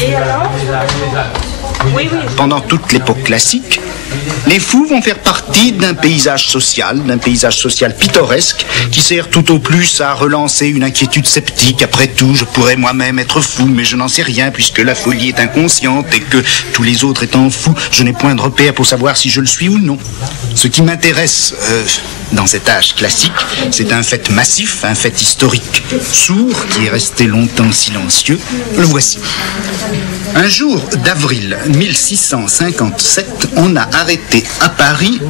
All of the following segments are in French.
Et alors ? Oui. Pendant toute l'époque classique, les fous vont faire partie d'un paysage social pittoresque qui sert tout au plus à relancer une inquiétude sceptique. Après tout, je pourrais moi-même être fou, mais je n'en sais rien puisque la folie est inconsciente et que tous les autres étant fous, je n'ai point de repère pour savoir si je le suis ou non. Ce qui m'intéresse dans cet âge classique, c'est un fait massif, un fait historique, sourd, qui est resté longtemps silencieux. Le voici. Un jour d'avril 1657, on a arrêté à Paris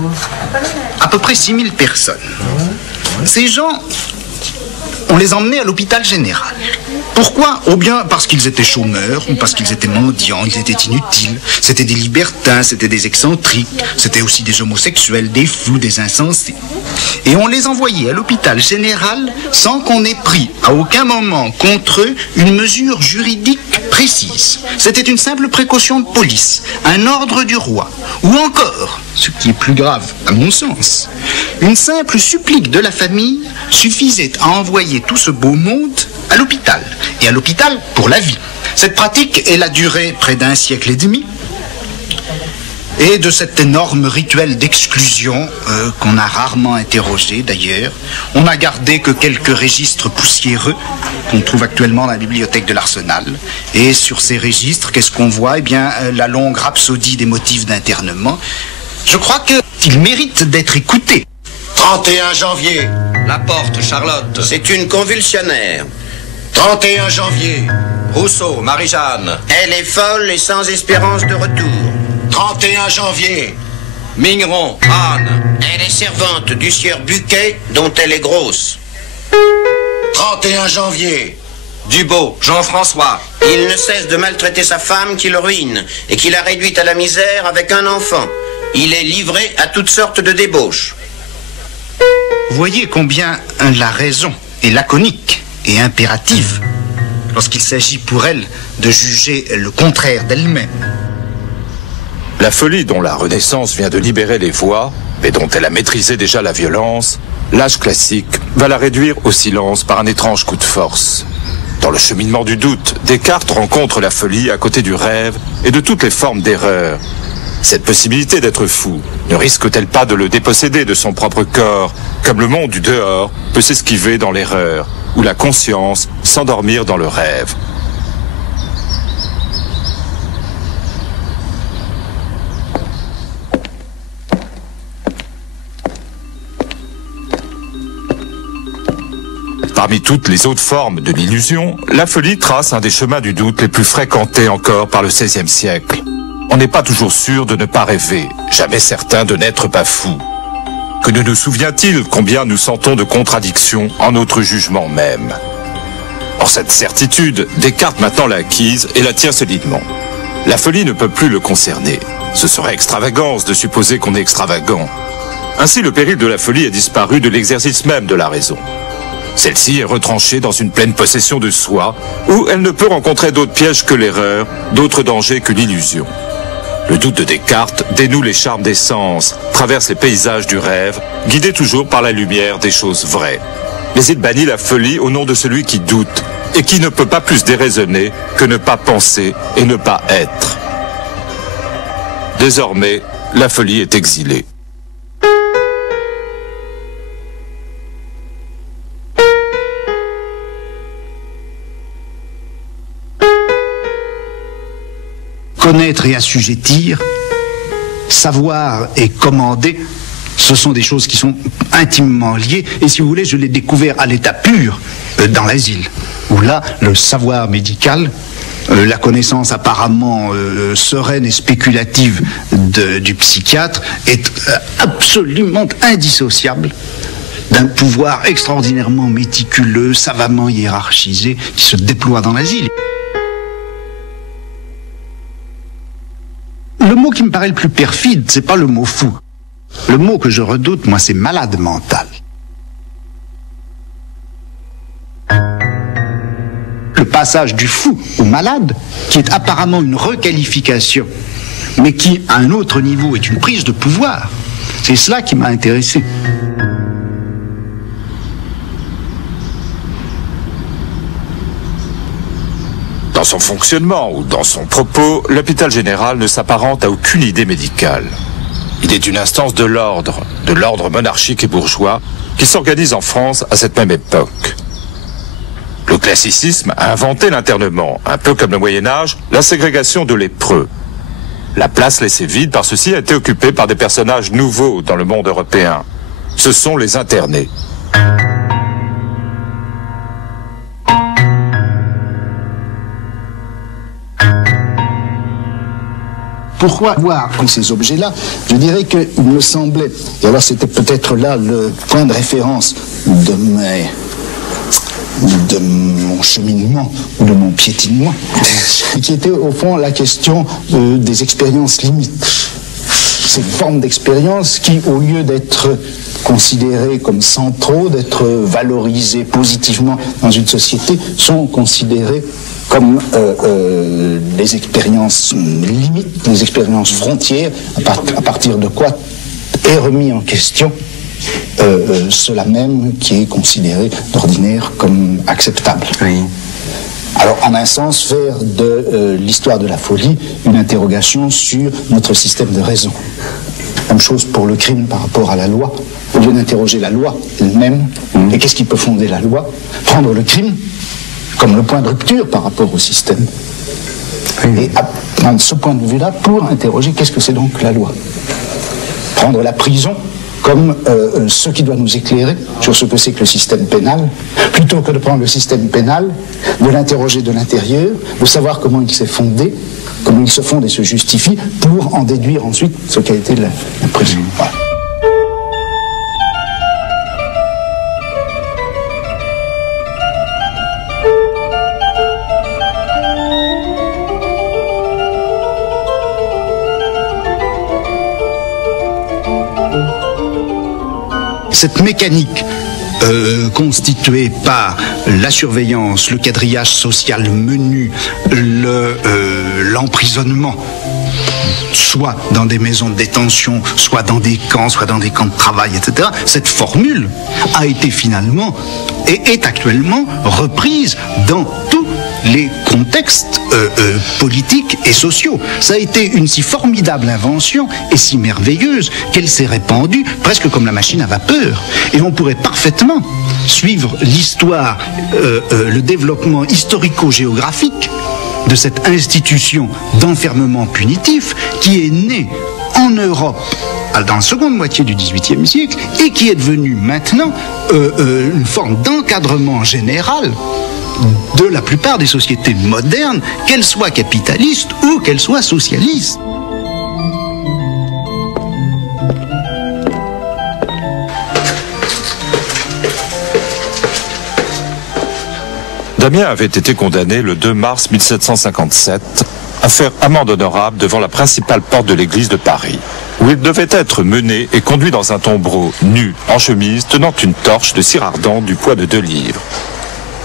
à peu près 6000 personnes. Ces gens, on les emmenait à l'hôpital général. Pourquoi ? Ou bien parce qu'ils étaient chômeurs, ou parce qu'ils étaient mendiants, ils étaient inutiles. C'était des libertins, c'était des excentriques, c'était aussi des homosexuels, des fous, des insensés. Et on les envoyait à l'hôpital général sans qu'on ait pris à aucun moment contre eux une mesure juridique précise. C'était une simple précaution de police, un ordre du roi, ou encore, ce qui est plus grave à mon sens, une simple supplique de la famille suffisait à envoyer tout ce beau monde à l'hôpital, et à l'hôpital pour la vie. Cette pratique, elle a duré près d'un siècle et demi, et de cet énorme rituel d'exclusion, qu'on a rarement interrogé d'ailleurs, on n'a gardé que quelques registres poussiéreux qu'on trouve actuellement dans la bibliothèque de l'Arsenal. Et sur ces registres, qu'est-ce qu'on voit ? Eh bien, la longue rhapsodie des motifs d'internement. Je crois qu'il mérite d'être écouté. 31 janvier. La porte, Charlotte. C'est une convulsionnaire. 31 janvier. Rousseau, Marie-Jeanne. Elle est folle et sans espérance de retour. 31 janvier. Mignon, Anne. Elle est servante du sieur Buquet, dont elle est grosse. 31 janvier. Dubo, Jean-François. Il ne cesse de maltraiter sa femme qui le ruine et qui l'a réduite à la misère avec un enfant. Il est livré à toutes sortes de débauches. Voyez combien la raison est laconique et impérative lorsqu'il s'agit pour elle de juger le contraire d'elle-même. La folie dont la Renaissance vient de libérer les voix, mais dont elle a maîtrisé déjà la violence, l'âge classique va la réduire au silence par un étrange coup de force. Dans le cheminement du doute, Descartes rencontre la folie à côté du rêve et de toutes les formes d'erreur. Cette possibilité d'être fou ne risque-t-elle pas de le déposséder de son propre corps, comme le monde du dehors peut s'esquiver dans l'erreur, ou la conscience s'endormir dans le rêve ? Parmi toutes les autres formes de l'illusion, la folie trace un des chemins du doute les plus fréquentés encore par le XVIe siècle. On n'est pas toujours sûr de ne pas rêver, jamais certain de n'être pas fou. Que ne nous souvient-il combien nous sentons de contradictions en notre jugement même ? Or cette certitude, Descartes maintenant l'a acquise et la tient solidement. La folie ne peut plus le concerner. Ce serait extravagance de supposer qu'on est extravagant. Ainsi, le péril de la folie a disparu de l'exercice même de la raison. Celle-ci est retranchée dans une pleine possession de soi, où elle ne peut rencontrer d'autres pièges que l'erreur, d'autres dangers que l'illusion. Le doute de Descartes dénoue les charmes des sens, traverse les paysages du rêve, guidé toujours par la lumière des choses vraies. Mais il bannit la folie au nom de celui qui doute, et qui ne peut pas plus déraisonner que ne pas penser et ne pas être. Désormais, la folie est exilée. Connaître et assujettir, savoir et commander, ce sont des choses qui sont intimement liées. Et si vous voulez, je l'ai découvert à l'état pur dans l'asile, où là, le savoir médical, la connaissance apparemment sereine et spéculative du psychiatre est absolument indissociable d'un pouvoir extraordinairement méticuleux, savamment hiérarchisé, qui se déploie dans l'asile. Le mot qui me paraît le plus perfide, c'est pas le mot fou. Le mot que je redoute, moi, c'est malade mental. Le passage du fou au malade, qui est apparemment une requalification, mais qui, à un autre niveau, est une prise de pouvoir, C'est cela qui m'a intéressé. Dans son fonctionnement ou dans son propos, l'hôpital général ne s'apparente à aucune idée médicale. Il est une instance de l'ordre monarchique et bourgeois, qui s'organise en France à cette même époque. Le classicisme a inventé l'internement, un peu comme le Moyen-Âge, la ségrégation de lépreux. La place laissée vide par ceci a été occupée par des personnages nouveaux dans le monde européen. Ce sont les internés. Pourquoi voir ces objets-là? Je dirais qu'il me semblait, et alors c'était peut-être là le point de référence de mon cheminement ou de mon piétinement, qui était au fond la question des expériences limites. Ces formes d'expériences qui, au lieu d'être considérées comme centraux, d'être valorisées positivement dans une société, sont considérées comme les expériences limites, les expériences frontières, à partir de quoi est remis en question cela même qui est considéré d'ordinaire comme acceptable. Oui. Alors, en un sens, faire de l'histoire de la folie une interrogation sur notre système de raison. Même chose pour le crime par rapport à la loi. Au lieu d'interroger la loi elle-même, et qu'est-ce qui peut fonder la loi, prendre le crime comme le point de rupture par rapport au système. Oui. Et prendre ce point de vue-là pour interroger qu'est-ce que c'est donc la loi. Prendre la prison comme ce qui doit nous éclairer sur ce que c'est que le système pénal, plutôt que de prendre le système pénal, de l'interroger de l'intérieur, de savoir comment il s'est fondé, comment il se fonde et se justifie, pour en déduire ensuite ce qu'a été la prison. Voilà. Cette mécanique constituée par la surveillance, le quadrillage social menu, l'emprisonnement, soit dans des maisons de détention, soit dans des camps, soit dans des camps de travail, etc. Cette formule a été finalement et est actuellement reprise dans tous les contextes politiques et sociaux. Ça a été une si formidable invention et si merveilleuse qu'elle s'est répandue presque comme la machine à vapeur. Et on pourrait parfaitement suivre l'histoire, le développement historico-géographique de cette institution d'enfermement punitif qui est née en Europe dans la seconde moitié du XVIIIe siècle et qui est devenue maintenant une forme d'encadrement général de la plupart des sociétés modernes, qu'elles soient capitalistes ou qu'elles soient socialistes. Damien avait été condamné le 2 mars 1757 à faire amende honorable devant la principale porte de l'église de Paris, où il devait être mené et conduit dans un tombereau, nu, en chemise, tenant une torche de cire ardente du poids de 2 livres.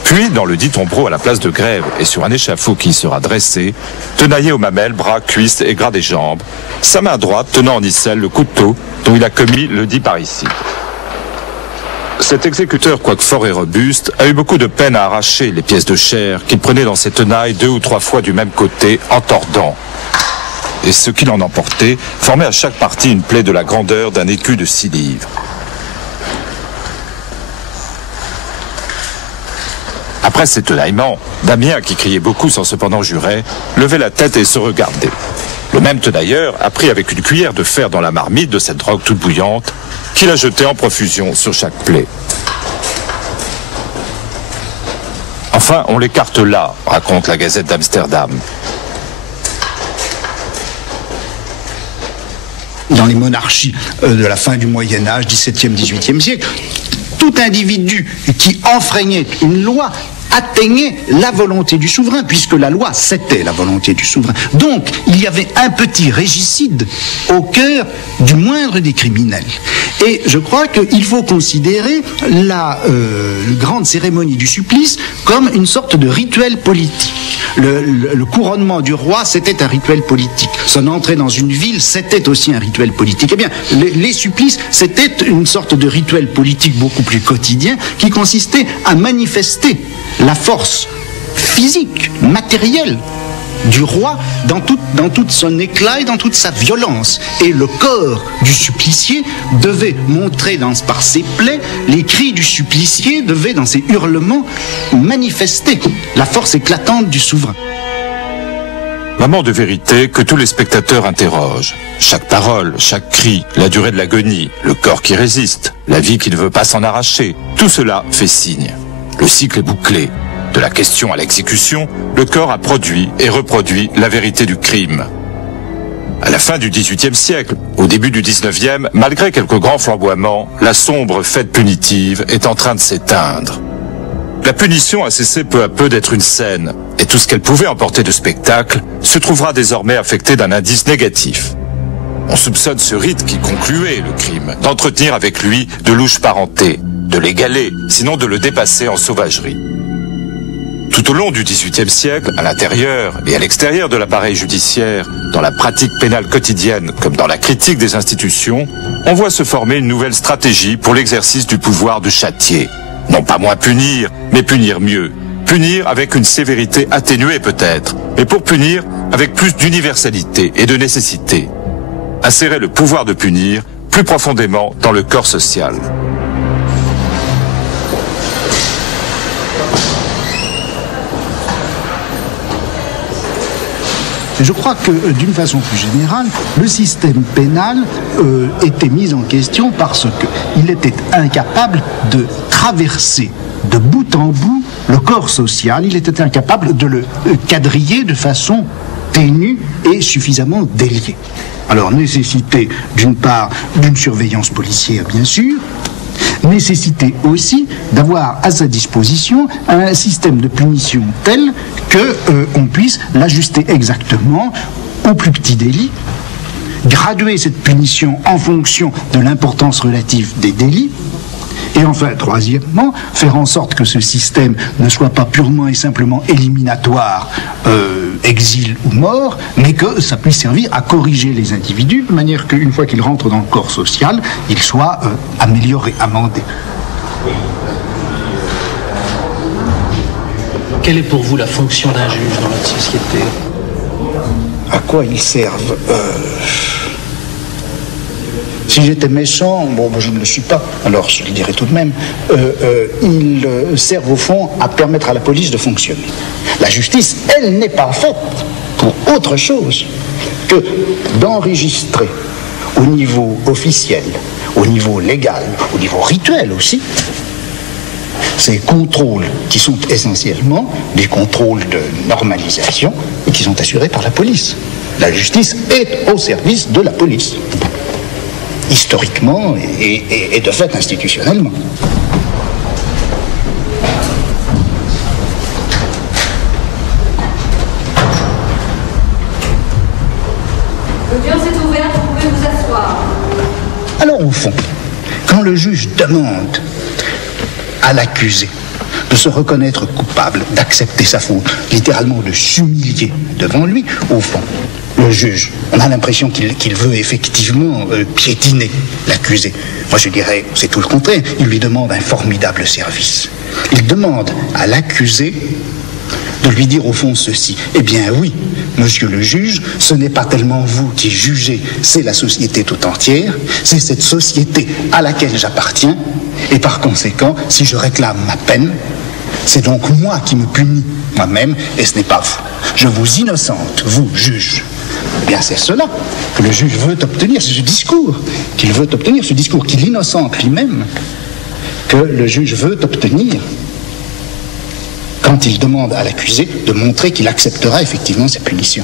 Puis, dans le dit tombereau à la place de Grève et sur un échafaud qui y sera dressé, tenaillé aux mamelles, bras, cuisses et gras des jambes, sa main droite tenant en icelle le couteau dont il a commis le dit parricide. Cet exécuteur, quoique fort et robuste, a eu beaucoup de peine à arracher les pièces de chair qu'il prenait dans ses tenailles 2 ou 3 fois du même côté en tordant. Et ce qu'il en emportait formait à chaque partie une plaie de la grandeur d'un écu de 6 livres. Après ces tenaillements, Damien, qui criait beaucoup sans cependant jurer, levait la tête et se regardait. Le même tenailleur a pris avec une cuillère de fer dans la marmite de cette drogue toute bouillante qu'il a jetée en profusion sur chaque plaie. Enfin, on l'écarte là, raconte la Gazette d'Amsterdam. Dans les monarchies de la fin du Moyen-Âge, XVIIe, XVIIIe siècle, tout individu qui enfreignait une loi atteignait la volonté du souverain, puisque la loi, c'était la volonté du souverain. Donc, il y avait un petit régicide au cœur du moindre des criminels. Et je crois qu'il faut considérer la grande cérémonie du supplice comme une sorte de rituel politique. Le couronnement du roi, c'était un rituel politique. Son entrée dans une ville, c'était aussi un rituel politique. Eh bien, les supplices, c'était une sorte de rituel politique beaucoup plus quotidien qui consistait à manifester la force physique, matérielle du roi dans tout son éclat et dans toute sa violence. Et le corps du supplicié devait montrer par ses plaies, les cris du supplicié devaient, dans ses hurlements, manifester la force éclatante du souverain. Moment de vérité que tous les spectateurs interrogent. Chaque parole, chaque cri, la durée de l'agonie, le corps qui résiste, la vie qui ne veut pas s'en arracher, tout cela fait signe. Le cycle est bouclé. De la question à l'exécution, le corps a produit et reproduit la vérité du crime. À la fin du XVIIIe siècle, au début du XIXe, malgré quelques grands flamboiements, la sombre fête punitive est en train de s'éteindre. La punition a cessé peu à peu d'être une scène, et tout ce qu'elle pouvait emporter de spectacle se trouvera désormais affecté d'un indice négatif. On soupçonne ce rite qui concluait le crime d'entretenir avec lui de louches parentés, de l'égaler, sinon de le dépasser en sauvagerie. Tout au long du XVIIIe siècle, à l'intérieur et à l'extérieur de l'appareil judiciaire, dans la pratique pénale quotidienne comme dans la critique des institutions, on voit se former une nouvelle stratégie pour l'exercice du pouvoir de châtier. Non pas moins punir, mais punir mieux. Punir avec une sévérité atténuée peut-être, mais pour punir avec plus d'universalité et de nécessité. Insérer le pouvoir de punir plus profondément dans le corps social. Je crois que, d'une façon plus générale, le système pénal était mis en question parce qu'il était incapable de traverser de bout en bout le corps social. Il était incapable de le quadriller de façon ténue et suffisamment déliée. Alors, nécessité, d'une part, d'une surveillance policière, bien sûr, nécessité aussi d'avoir à sa disposition un système de punition tel qu'on puisse l'ajuster exactement au plus petit délit, graduer cette punition en fonction de l'importance relative des délits, et enfin, troisièmement, faire en sorte que ce système ne soit pas purement et simplement éliminatoire, exil ou mort, mais que ça puisse servir à corriger les individus, de manière qu'une fois qu'ils rentrent dans le corps social, ils soient améliorés, amendés. Quelle est pour vous la fonction d'un juge dans notre société? À quoi ils servent? Si j'étais méchant, bon, je ne le suis pas, alors je le dirais tout de même, ils servent au fond à permettre à la police de fonctionner. La justice, elle n'est pas faite pour autre chose que d'enregistrer au niveau officiel, au niveau légal, au niveau rituel aussi, ces contrôles qui sont essentiellement des contrôles de normalisation et qui sont assurés par la police. La justice est au service de la police, historiquement et de fait institutionnellement. L'audience est ouverte, vous pouvez vous asseoir. Alors au fond, quand le juge demande à l'accusé de se reconnaître coupable, d'accepter sa faute, littéralement de s'humilier devant lui, au fond, le juge, on a l'impression qu'il veut effectivement piétiner l'accusé. Moi je dirais, c'est tout le contraire, il lui demande un formidable service. Il demande à l'accusé de lui dire au fond ceci: eh bien oui, monsieur le juge, ce n'est pas tellement vous qui jugez, c'est la société tout entière, c'est cette société à laquelle j'appartiens, et par conséquent, si je réclame ma peine, c'est donc moi qui me punis moi-même, et ce n'est pas vous. Je vous innocente, vous, juge. Eh bien, c'est cela que le juge veut obtenir, c'est ce discours qu'il veut obtenir, ce discours qui l'innocente lui-même, que le juge veut obtenir quand il demande à l'accusé de montrer qu'il acceptera effectivement ses punitions.